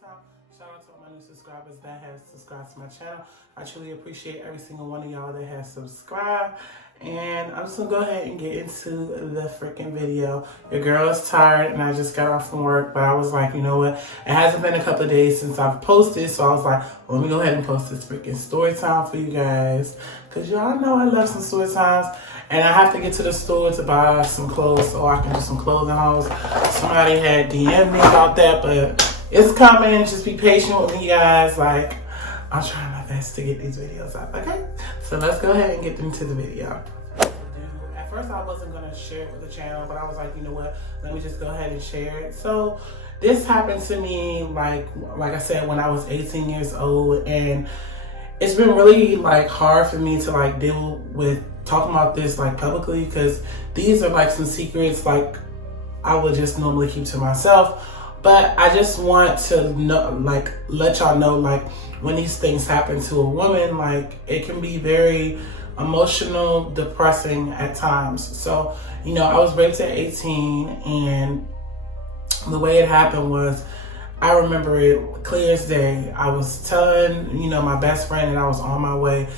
time. Shout out to all my new subscribers that have subscribed to my channel. I truly appreciate every single one of y'all that has subscribed. And I'm just gonna go ahead and get into the freaking video. Your girl is tired and I just got off from work, but I was like, you know what? It hasn't been a couple of days since I've posted, so I was like, well, let me go ahead and post this freaking story time for you guys. Cause y'all know I love some story times. And I have to get to the store to buy some clothes so I can do some clothing hauls. Somebody had DM'd me about that, but it's coming. Just be patient with me, guys. Like, I'm trying my best to get these videos up, okay? So let's go ahead and get into the video. At first, I wasn't gonna share it with the channel, but I was like, you know what? Let me just go ahead and share it. So this happened to me, like I said, when I was 18 years old, and it's been really like hard for me to like deal with talking about this like publicly, because these are like some secrets like I would just normally keep to myself. But I just want to know, like, let y'all know, like, when these things happen to a woman, like, it can be very emotional, depressing at times. So, you know, I was raped at 18, and the way it happened was, I remember it clear as day. I was telling, you know, my best friend that I was on my way.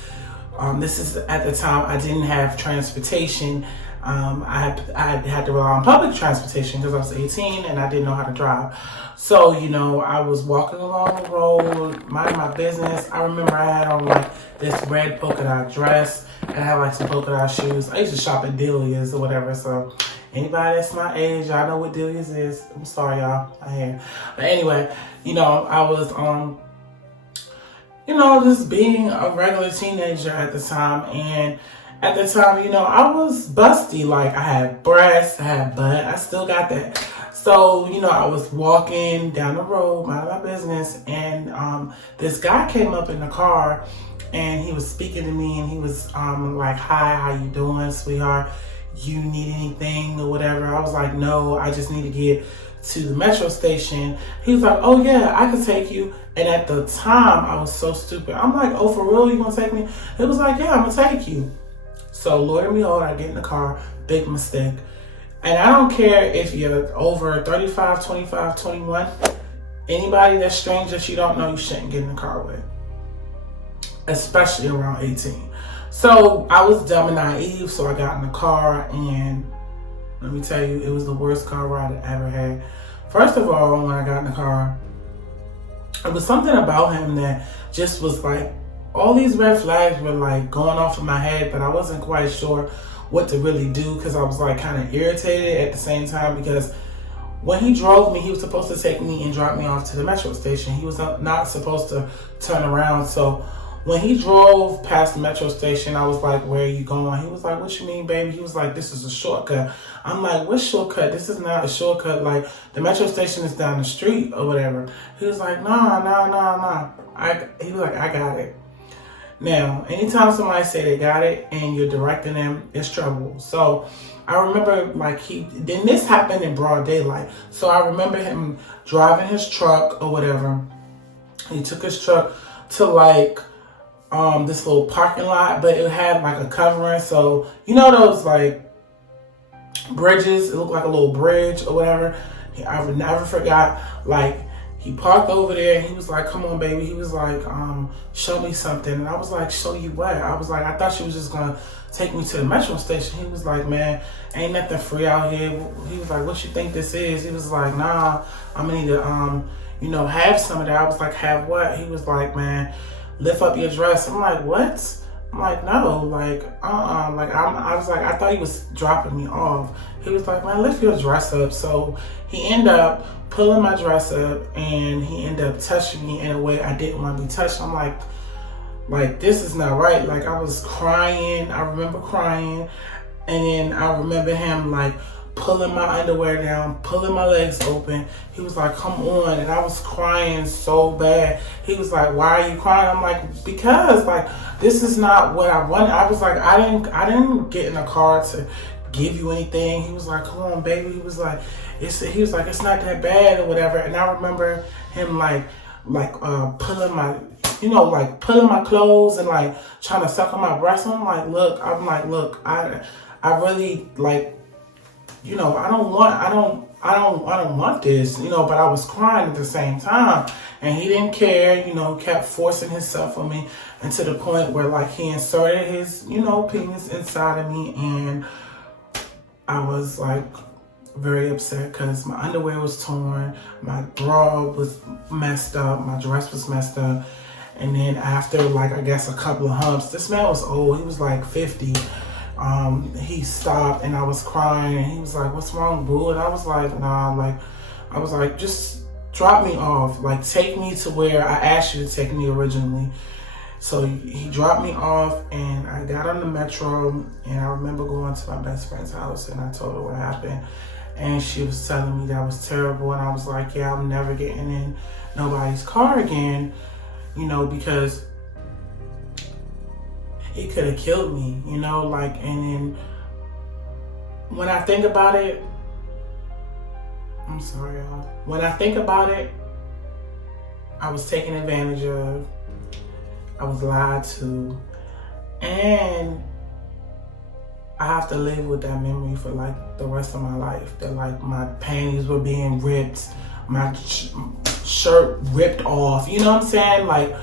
This is at the time I didn't have transportation. I had to rely on public transportation because I was 18 and I didn't know how to drive. So, you know, I was walking along the road, minding my business. I remember I had on like this red polka dot dress and I had like some polka dot shoes. I used to shop at Delia's or whatever. So anybody that's my age, y'all know what Delia's is. I'm sorry, y'all. I am. But anyway, you know, I was you know, just being a regular teenager at the time. And at the time, you know, I was busty. Like, I had breasts, I had butt, I still got that. So, you know, I was walking down the road, minding my business, and this guy came up in the car, and he was speaking to me, and he was like, hi, how you doing, sweetheart? You need anything or whatever? I was like, no, I just need to get to the metro station. He was like, oh yeah, I can take you. And at the time, I was so stupid. I'm like, oh, for real, you gonna take me? It was like, yeah, I'm gonna take you. So Lord and behold, I get in the car, big mistake. And I don't care if you're over 35, 25, 21, anybody that's strange that you don't know, you shouldn't get in the car with, especially around 18. So I was dumb and naive, so I got in the car, and let me tell you, it was the worst car ride I ever had. First of all, when I got in the car, it was something about him that just was like, all these red flags were like going off in my head, but I wasn't quite sure what to really do because I was like kind of irritated at the same time, because when he drove me, he was supposed to take me and drop me off to the metro station. He was not supposed to turn around. So when he drove past the metro station, I was like, where are you going? He was like, what you mean, baby? He was like, this is a shortcut. I'm like, what shortcut? This is not a shortcut. Like, the metro station is down the street or whatever. He was like, nah. He was like, I got it. Now, anytime somebody say they got it and you're directing them, it's trouble. So I remember like then this happened in broad daylight. So I remember him driving his truck or whatever. He took his truck to like this little parking lot, but it had like a covering. So you know those like bridges, it looked like a little bridge or whatever. I would never forgot, like, he parked over there and he was like, come on, baby. He was like, show me something. And I was like, show you what? I was like, I thought you was just gonna take me to the metro station. He was like, man, ain't nothing free out here. He was like, what you think this is? He was like, nah, I'm gonna need to, you know, have some of that. I was like, have what? He was like, man, lift up your dress. I'm like, what? I'm like, no, like, like, I was like, I thought he was dropping me off. He was like, man, lift your dress up. So he ended up pulling my dress up and he ended up touching me in a way I didn't want to be touched. I'm like, this is not right. Like, I was crying. I remember crying. And then I remember him like pulling my underwear down, pulling my legs open. He was like, come on. And I was crying so bad. He was like, why are you crying? I'm like, because like, this is not what I wanted. I was like, I didn't get in a car to give you anything. He was like, come on, baby. He was like, it's not that bad or whatever. And I remember him pulling my, you know, like pulling my clothes and like trying to suck on my breast. I'm like, look, I really like, you know, I I don't want this, you know, but I was crying at the same time. And he didn't care, you know, kept forcing himself on me, and to the point where like he inserted his, you know, penis inside of me. And I was like very upset because my underwear was torn, my bra was messed up, my dress was messed up. And then after like, I guess a couple of humps, this man was old, he was like 50. He stopped and I was crying and he was like, "What's wrong, boo?" And I was like, "Nah," like, I was like, "Just drop me off, like take me to where I asked you to take me originally." So he dropped me off and I got on the metro, and I remember going to my best friend's house and I told her what happened. And she was telling me that was terrible. And I was like, yeah, I'm never getting in nobody's car again, you know, because he could have killed me, you know, like. And then when I think about it, I'm sorry, y'all. When I think about it, I was taken advantage of, I was lied to, and I have to live with that memory for like the rest of my life. That like my panties were being ripped, my shirt ripped off, you know what I'm saying? Like,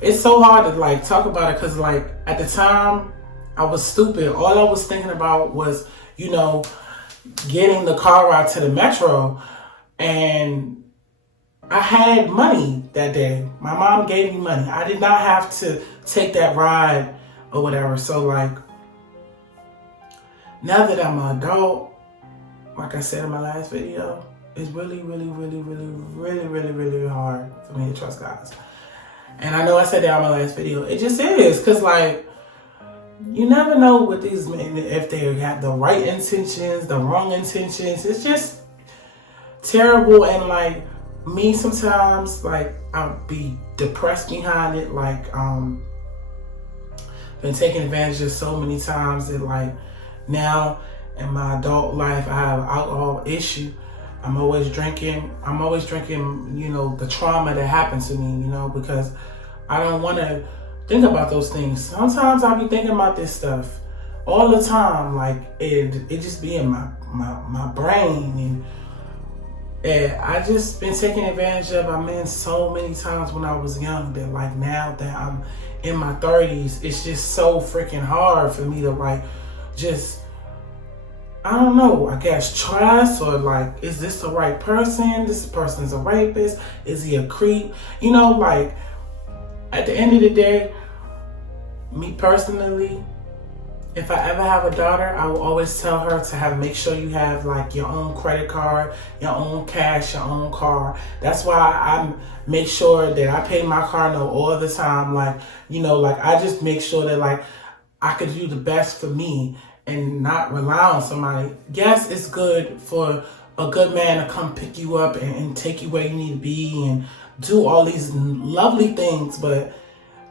it's so hard to like talk about it because like at the time I was stupid. All I was thinking about was, you know, getting the car ride to the metro. And I had money that day. My mom gave me money. I did not have to take that ride or whatever. So like, now that I'm an adult, like I said in my last video, it's really, really, really, really, really, really, really hard for me to trust guys. And I know I said that in my last video. It just is, because like, you never know with these men, if they have the right intentions, the wrong intentions. It's just terrible. And like, me sometimes, like, I'll be depressed behind it. Like, been taken advantage of so many times that like, now in my adult life, I have an alcohol issue. I'm always drinking, you know, the trauma that happened to me, you know, because I don't want to think about those things. Sometimes I'll be thinking about this stuff all the time. Like, it just be in my brain. And I just been taken advantage of by men so many times when I was young, that like now that I'm in my 30s, it's just so freaking hard for me to like, just, I don't know, I guess trust, or like, is this the right person? This person's a rapist? Is he a creep? You know, like, at the end of the day, me personally, if I ever have a daughter, I will always tell her to make sure you have like your own credit card, your own cash, your own car. That's why I make sure that I pay my car note all the time. Like, you know, like, I just make sure that like I could do the best for me and not rely on somebody. Yes, it's good for a good man to come pick you up and take you where you need to be and do all these lovely things, but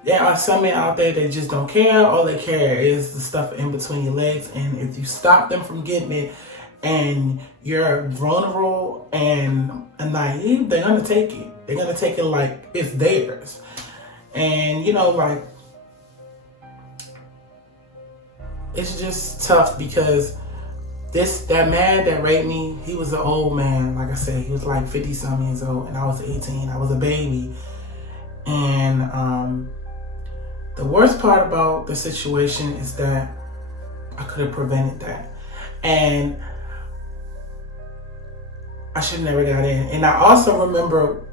there are some men out there that just don't care. All they care is the stuff in between your legs. And if you stop them from getting it and you're vulnerable and naive, they're going to take it. They're going to take it like it's theirs. And, you know, like, it's just tough because that man that raped me, he was an old man. Like I said, he was like 50-some years old, and I was 18. I was a baby. And the worst part about the situation is that I could have prevented that. And I should have never got in. And I also remember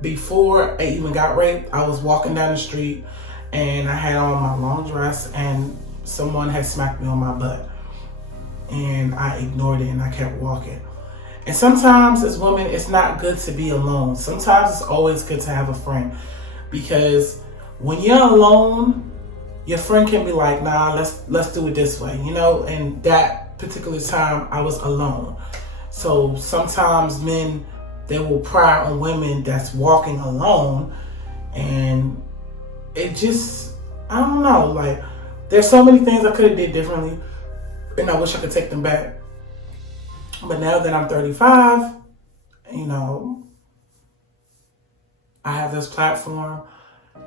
before I even got raped, I was walking down the street and I had on my long dress and someone had smacked me on my butt. And I ignored it and I kept walking. And sometimes as women, it's not good to be alone. Sometimes it's always good to have a friend, because when you're alone, your friend can be like, nah, let's do it this way, you know? And that particular time, I was alone. So sometimes men, they will pry on women that's walking alone. And it just, I don't know, like, there's so many things I could have did differently, and I wish I could take them back. But now that I'm 35, you know, I have this platform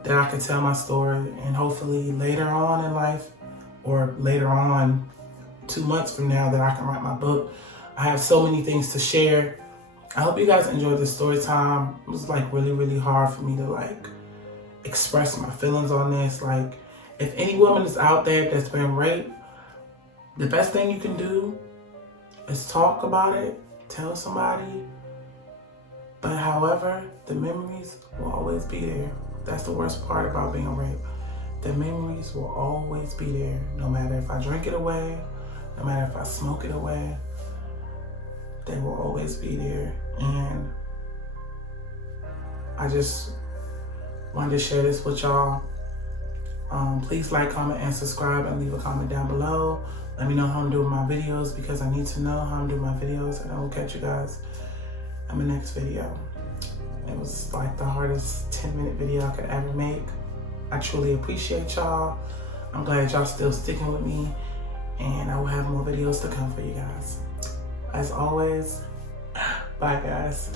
that I can tell my story, and hopefully later on in life, or later on 2 months from now, that I can write my book I have so many things to share. I hope you guys enjoyed this story time. It was like really, really hard for me to like express my feelings on this. Like, if any woman is out there that's been raped, the best thing you can do is talk about it, tell somebody. But however, the memories will always be there. That's the worst part about being raped. The memories will always be there, no matter if I drink it away, no matter if I smoke it away, they will always be there. And I just wanted to share this with y'all. Please like, comment, and subscribe, and leave a comment down below. Let me know how I'm doing my videos, because I need to know how I'm doing my videos, and I will catch you guys in my next video. It was like the hardest 10-minute video I could ever make. I truly appreciate y'all. I'm glad y'all still sticking with me, and I will have more videos to come for you guys. As always, bye guys.